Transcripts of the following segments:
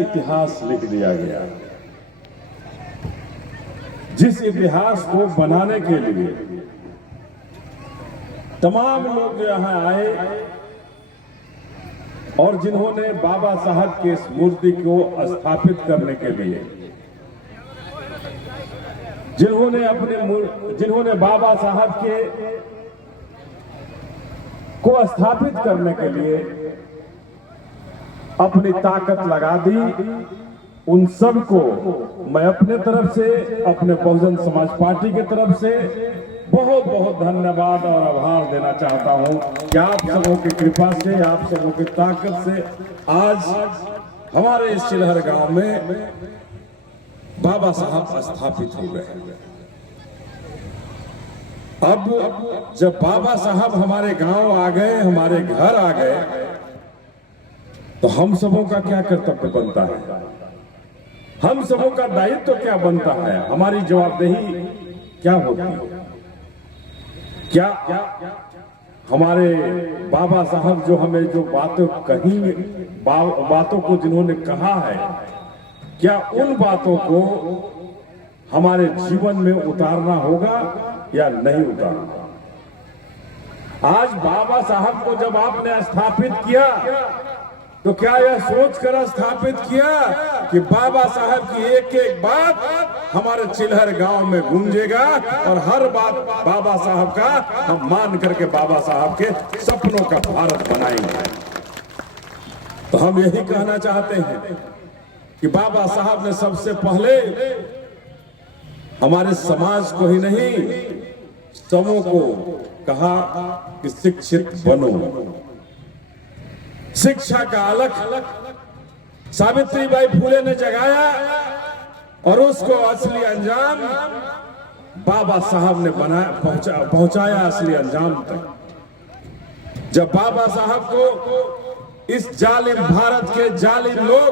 इतिहास लिख दिया गया। जिस इतिहास को बनाने के लिए तमाम लोग यहाँ आए और जिन्होंने बाबा साहब की इस मूर्ति को स्थापित करने के लिए, जिन्होंने बाबा साहब के को स्थापित करने के लिए अपनी ताकत लगा दी, उन सबको मैं अपने तरफ से, अपने बहुजन समाज पार्टी की तरफ से बहुत बहुत धन्यवाद और आभार देना चाहता हूं कि आप सबों की कृपा से, आप सबों की ताकत से आज हमारे इस चिल्हर गांव में बाबा साहब स्थापित हो गए। अब जब बाबा साहब हमारे गांव आ गए, हमारे घर आ गए, तो हम सबों का क्या कर्तव्य बनता है, हम सबों का दायित्व तो क्या बनता है, हमारी जवाबदेही क्या होती है? क्या हमारे बाबा साहब जो हमें जो बातें कही, बातों को जिन्होंने कहा है, क्या उन बातों को हमारे जीवन में उतारना होगा या नहीं उतारना? आज बाबा साहब को जब आपने स्थापित किया तो क्या यह सोचकर स्थापित किया कि बाबा साहब की एक एक बात हमारे चिल्हर गांव में गूंजेगा और हर बात बाबा साहब का हम मान करके बाबा साहब के सपनों का भारत बनाएंगे? तो हम यही कहना चाहते हैं कि बाबा साहब ने सबसे पहले हमारे समाज को ही नहीं, सबों को कहा कि शिक्षित बनो। शिक्षा का अलख सावित्रीबाई फुले ने जगाया और उसको असली अंजाम बाबा साहब ने पहुंचाया असली अंजाम तक। जब बाबा साहब को इस जालिम भारत के जालिम लोग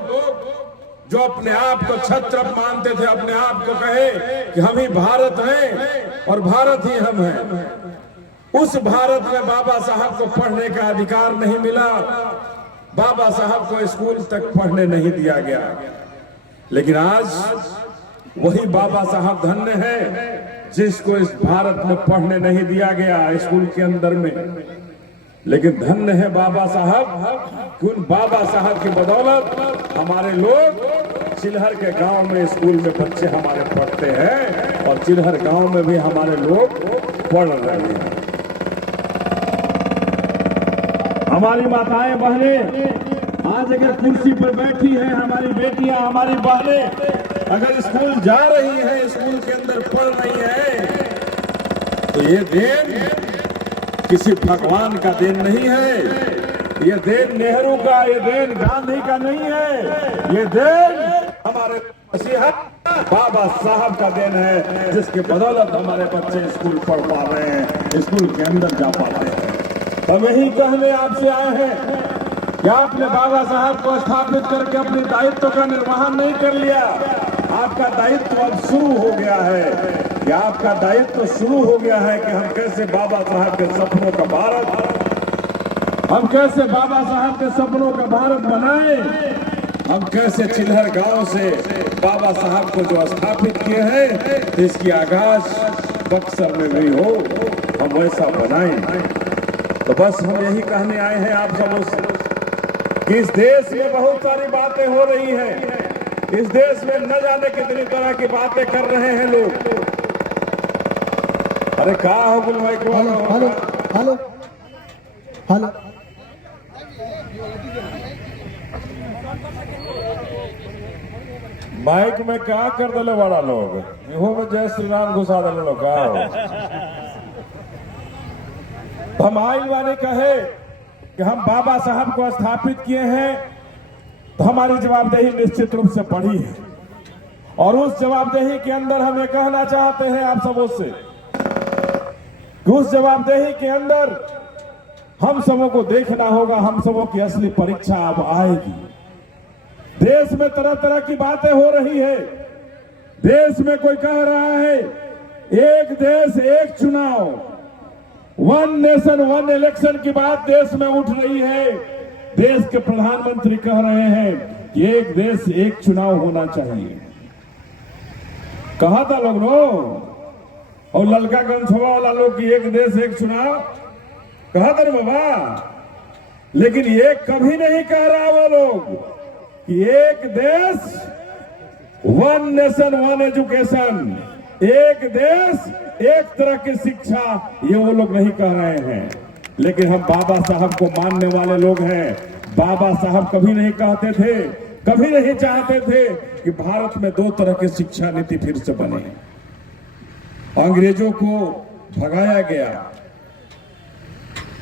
जो अपने आप को क्षत्रप मानते थे, अपने आप को कहे कि हम ही भारत हैं और भारत ही हम हैं, उस भारत में बाबा साहब को पढ़ने का अधिकार नहीं मिला, बाबा साहब को स्कूल तक पढ़ने नहीं दिया गया। लेकिन आज वही बाबा साहब धन्य है जिसको इस भारत में पढ़ने नहीं दिया गया स्कूल के अंदर में। लेकिन धन्य है बाबा साहब, उन बाबा साहब की बदौलत हमारे लोग चिल्हर के गांव में स्कूल में बच्चे हमारे पढ़ते हैं और चिल्हर गांव में भी हमारे लोग पढ़ रहे हैं। हमारी माताएं बहनें आज अगर कुर्सी पर बैठी हैं, हमारी बेटियां, हमारी बहनें अगर स्कूल जा रही हैं, स्कूल के अंदर पढ़ रही हैं, तो ये देन किसी भगवान का देन नहीं है, ये देन नेहरू का, ये देन गांधी का नहीं है, ये देन हमारे बाबा साहब का देन है, जिसके बदौलत हमारे बच्चे स्कूल पढ़ पा रहे हैं, स्कूल के अंदर जा पा रहे हैं। हम यही कहने आपसे आए हैं कि आपने बाबा साहब को स्थापित करके अपने दायित्व का निर्वहन नहीं कर लिया। आपका दायित्व अब शुरू हो गया है, कि आपका दायित्व शुरू हो गया है कि हम कैसे बाबा साहब के सपनों का भारत, हम कैसे बाबा साहब के सपनों का भारत बनाएं, हम कैसे चिल्हर गांव से बाबा साहब को जो स्थापित किए हैं, इसकी आगाज बक्सर में भी हो, हम वैसा बनाएं। तो बस हम यही कहने आए हैं आप सबों से कि इस देश में बहुत सारी बातें हो रही हैं, इस देश में न जाने कितनी तरह की बातें कर रहे हैं लोग। अरे कहा हो गुल भाई को, हेलो हेलो हेलो, माइक में क्या कर दले बड़ा लोग, इहो में जय श्री राम घुसा दले लोग का हो। हम आइल वाले कहे कि हम बाबा साहब को स्थापित किए हैं, तो हमारी जवाबदेही निश्चित रूप से बढ़ी है और उस जवाबदेही के अंदर हम ये कहना चाहते हैं आप सबों से कि उस जवाबदेही के अंदर हम सबों को देखना होगा, हम सबों की असली परीक्षा अब आएगी। देश में तरह तरह की बातें हो रही है, देश में कोई कह रहा है एक देश एक चुनाव, वन नेशन वन इलेक्शन की बात देश में उठ रही है। देश के प्रधानमंत्री कह रहे हैं कि एक देश एक चुनाव होना चाहिए। कहा था लोग नो, और ललका गमछवा वाला लोग कि एक देश एक चुनाव कहा था बाबा, लेकिन ये कभी नहीं कह रहा वो लोग कि एक देश वन नेशन वन एजुकेशन, एक देश एक तरह की शिक्षा, ये वो लोग नहीं कह रहे हैं। लेकिन हम बाबा साहब को मानने वाले लोग हैं। बाबा साहब कभी नहीं कहते थे, कभी नहीं चाहते थे कि भारत में दो तरह की शिक्षा नीति फिर से बने। अंग्रेजों को भगाया गया।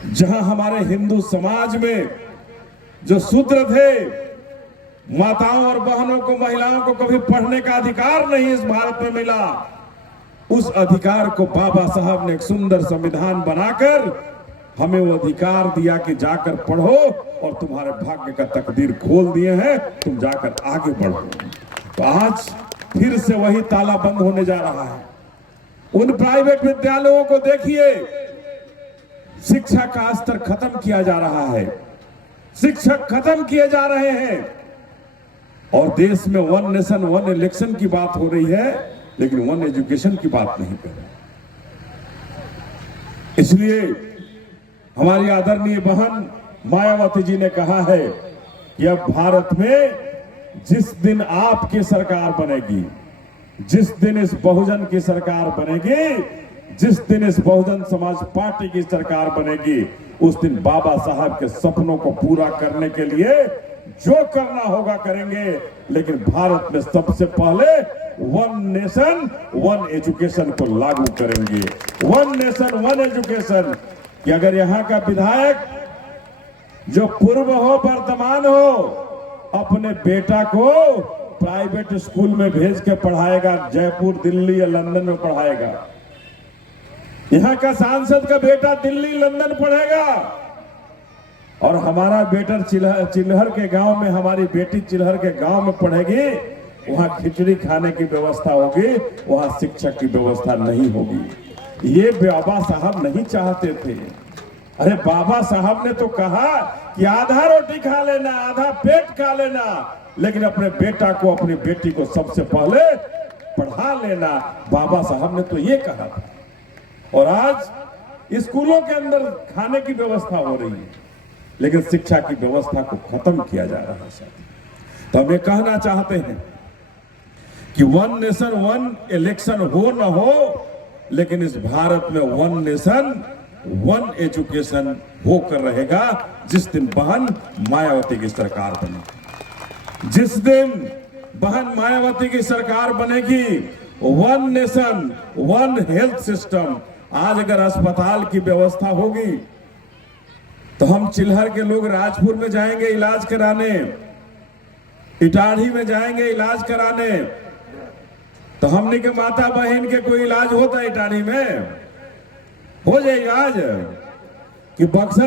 जहां हमारे हिंदू समाज में जो शूद्र थे, माताओं और बहनों को, महिलाओं को कभी पढ़ने का अधिकार नहीं इस भारत में मिला, उस अधिकार को बाबा साहब ने एक सुंदर संविधान बनाकर हमें वो अधिकार दिया कि जाकर पढ़ो, और तुम्हारे भाग्य का तकदीर खोल दिए हैं, तुम जाकर आगे बढ़ो। तो आज फिर से वही ताला बंद होने जा रहा है। उन प्राइवेट विद्यालयों को देखिए, शिक्षा का स्तर खत्म किया जा रहा है, शिक्षक खत्म किए जा रहे हैं, और देश में वन नेशन वन इलेक्शन की बात हो रही है, लेकिन वन एजुकेशन की बात नहीं कर रहे। इसलिए हमारी आदरणीय बहन मायावती जी ने कहा है कि अब भारत में जिस दिन आपकी सरकार बनेगी, जिस दिन इस बहुजन की सरकार बनेगी, जिस दिन इस बहुजन समाज पार्टी की सरकार बनेगी, उस दिन बाबा साहब के सपनों को पूरा करने के लिए जो करना होगा करेंगे। लेकिन भारत में सबसे पहले वन नेशन वन एजुकेशन को लागू करेंगे। वन नेशन वन एजुकेशन कि अगर यहाँ का विधायक जो पूर्व हो वर्तमान हो अपने बेटा को प्राइवेट स्कूल में भेज के पढ़ाएगा, जयपुर दिल्ली या लंदन में पढ़ाएगा, यहाँ का सांसद का बेटा दिल्ली लंदन पढ़ेगा, और हमारा बेटा चिल्हर के गांव में, हमारी बेटी चिल्हर के गांव में पढ़ेगी, वहां खिचड़ी खाने की व्यवस्था होगी, वहां शिक्षक की व्यवस्था नहीं होगी। ये बाबा साहब नहीं चाहते थे। अरे बाबा साहब ने तो कहा कि आधा रोटी खा लेना, आधा पेट खा लेना, लेकिन अपने बेटा को, अपनी बेटी को सबसे पहले पढ़ा लेना। बाबा साहब ने तो ये कहा था। और आज स्कूलों के अंदर खाने की व्यवस्था हो रही है, लेकिन शिक्षा की व्यवस्था को खत्म किया जा रहा है। तो हम ये कहना चाहते हैं कि वन नेशन वन इलेक्शन हो न हो, लेकिन इस भारत में वन नेशन वन एजुकेशन होकर रहेगा जिस दिन बहन मायावती की सरकार बनेगी। जिस दिन बहन मायावती की सरकार बनेगी, one nation one health system. आज अगर अस्पताल की व्यवस्था होगी तो हम चिल्हर के लोग राजपुर में जाएंगे इलाज कराने, इटाढ़ी में जाएंगे इलाज कराने, तो हमने के माता बहन के कोई इलाज होता है इटाढ़ी में? हो जाए इलाज कि बक्सर